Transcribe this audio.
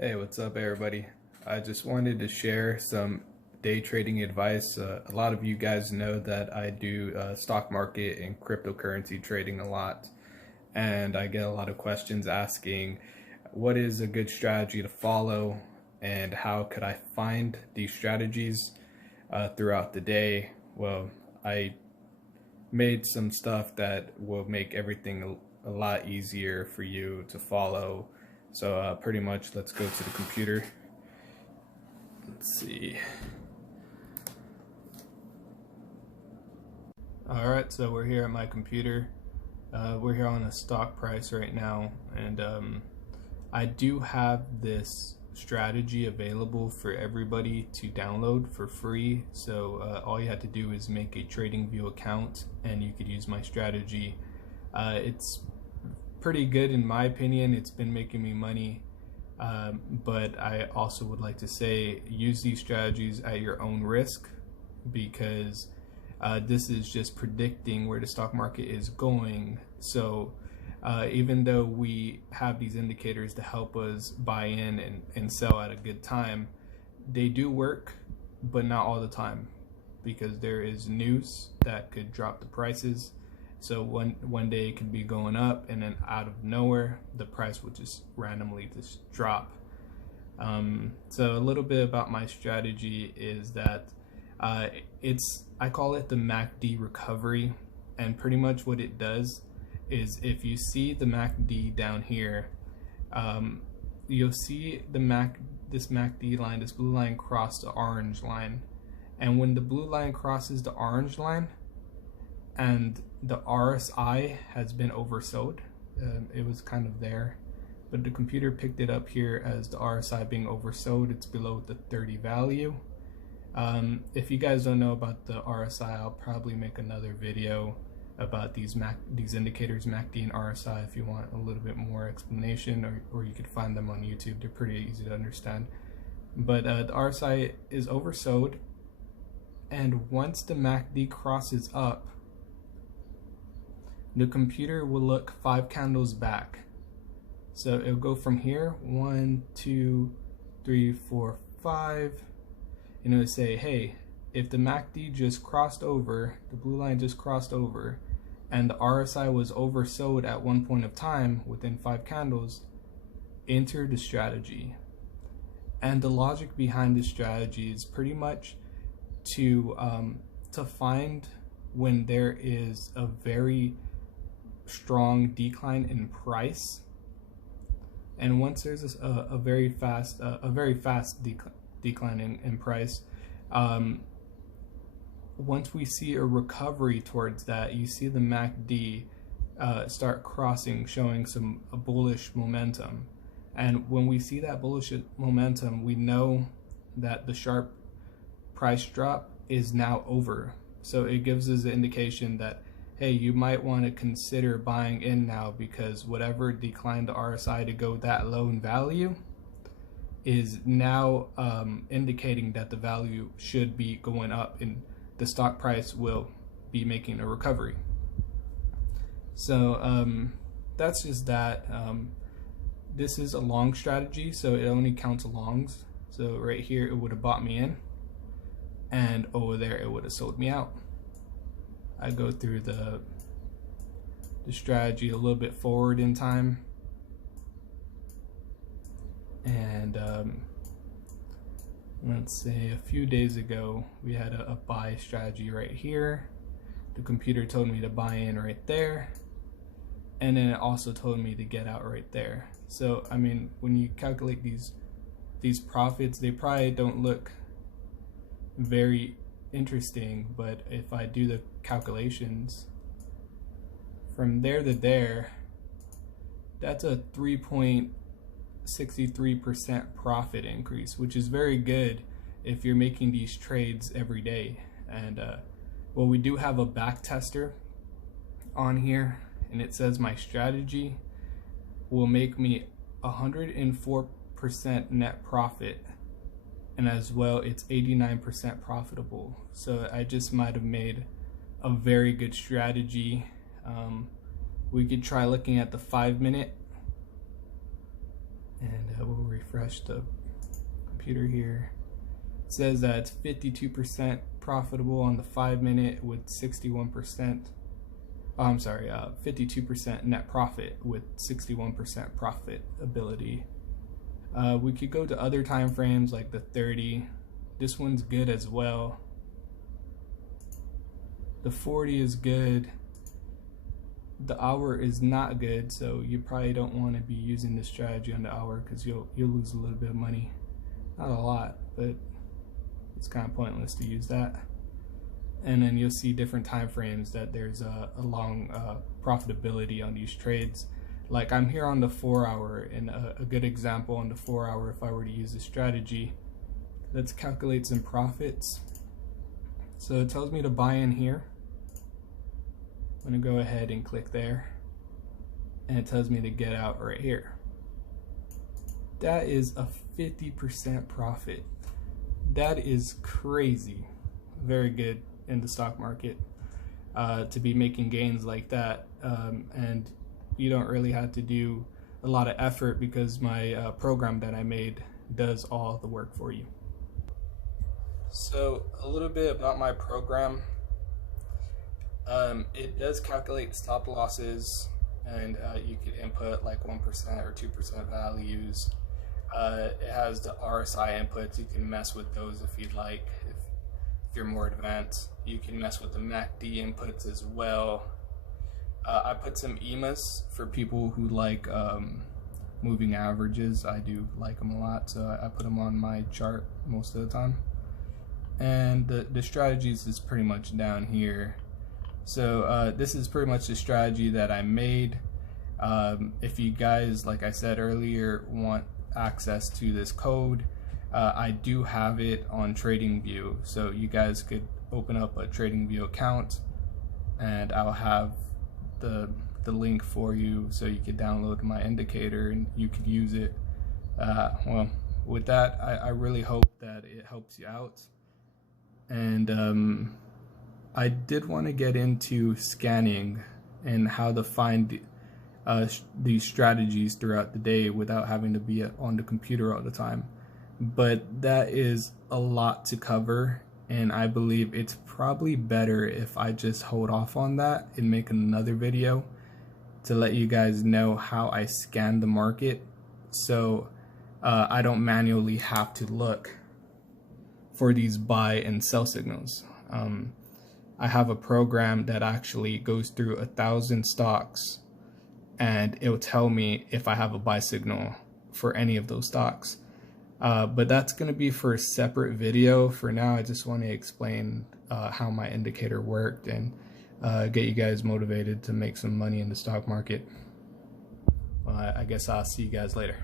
Hey, what's up, everybody? I just wanted to share some day trading advice. A lot of you guys know that I do stock market and cryptocurrency trading a lot, and I get a lot of questions asking what is a good strategy to follow and how could I find these strategies throughout the day. Well, I made some stuff that will make everything a lot easier for you to follow. So pretty much, let's go to the computer. Let's see. Alright, so we're here at my computer. We're here on a stock price right now, and I do have this strategy available for everybody to download for free. So all you have to do is make a TradingView account and you could use my strategy. It's pretty good in my opinion. It's been making me money, but I also would like to say use these strategies at your own risk, because this is just predicting where the stock market is going. So even though we have these indicators to help us buy in and sell at a good time, they do work, but not all the time, because there is news that could drop the prices. So one day it could be going up, and then out of nowhere the price would just randomly just drop. So a little bit about my strategy is that I call it the MACD recovery, and pretty much what it does is, if you see the MACD down here, you'll see this MACD line, this blue line, cross the orange line, and when the blue line crosses the orange line and the RSI has been oversold, it was kind of there, but the computer picked it up here as the RSI being oversold. It's below the 30 value. If you guys don't know about the RSI, I'll probably make another video about these indicators, MACD and RSI, if you want a little bit more explanation, or you could find them on YouTube. They're pretty easy to understand. But the RSI is oversold, and once the MACD crosses up, the computer will look 5 candles back. So it'll go from here, 1, 2, 3, 4, 5, and it'll say, hey, if the MACD just crossed over, the blue line just crossed over, and the RSI was oversold at one point of time within 5 candles, enter the strategy. And the logic behind this strategy is pretty much to find when there is a very strong decline in price, and once there's a very fast decline in price, once we see a recovery towards that, you see the MACD start crossing, showing some bullish momentum. And when we see that bullish momentum, we know that the sharp price drop is now over. So it gives us an indication that, hey, you might want to consider buying in now, because whatever declined the RSI to go that low in value is now indicating that the value should be going up and the stock price will be making a recovery. So that's just that. This is a long strategy, so it only counts longs. So right here it would have bought me in, and over there it would have sold me out. I go through the strategy a little bit forward in time, and let's say a few days ago we had a buy strategy right here. The computer told me to buy in right there, and then it also told me to get out right there. So I mean, when you calculate these profits, they probably don't look very interesting, but if I do the calculations from there to there, that's a 3.63% profit increase, which is very good if you're making these trades every day. And well, we do have a back tester on here, and it says my strategy will make me 104% net profit, and as well it's 89% profitable. So I just might have made a very good strategy. We could try looking at the 5-minute And we'll refresh the computer here. It says that it's 52% profitable on the 5-minute with 61%. Oh, I'm sorry, 52% net profit with 61% profitability. We could go to other time frames like the 30. This one's good as well. The 40 is good. The hour is not good, so you probably don't want to be using this strategy on the hour because you'll lose a little bit of money. Not a lot, but it's kind of pointless to use that. And then you'll see different time frames that there's a long profitability on these trades. Like I'm here on the 4-hour, and a good example on the 4-hour, if I were to use this strategy, let's calculate some profits. So it tells me to buy in here. I'm gonna go ahead and click there, and it tells me to get out right here. That is a 50% profit. That is crazy. Very good in the stock market to be making gains like that, and you don't really have to do a lot of effort because my program that I made does all the work for you. So a little bit about my program. It does calculate stop losses, and you could input like 1% or 2% values. It has the RSI inputs. You can mess with those if you'd like. If you're more advanced, you can mess with the MACD inputs as well. I put some EMAs for people who like moving averages. I do like them a lot, so I put them on my chart most of the time. And the strategies is pretty much down here. So this is pretty much the strategy that I made. If you guys, like I said earlier, want access to this code, I do have it on TradingView, so you guys could open up a TradingView account, and I'll have the link for you so you could download my indicator and you could use it. Well, with that, I really hope that it helps you out. And I did want to get into scanning and how to find these strategies throughout the day without having to be on the computer all the time. But that is a lot to cover, and I believe it's probably better if I just hold off on that and make another video to let you guys know how I scan the market, so I don't manually have to look for these buy and sell signals. I have a program that actually goes through 1,000 stocks, and it will tell me if I have a buy signal for any of those stocks. But that's going to be for a separate video. For now, I just want to explain how my indicator worked and get you guys motivated to make some money in the stock market. Well, I guess I'll see you guys later.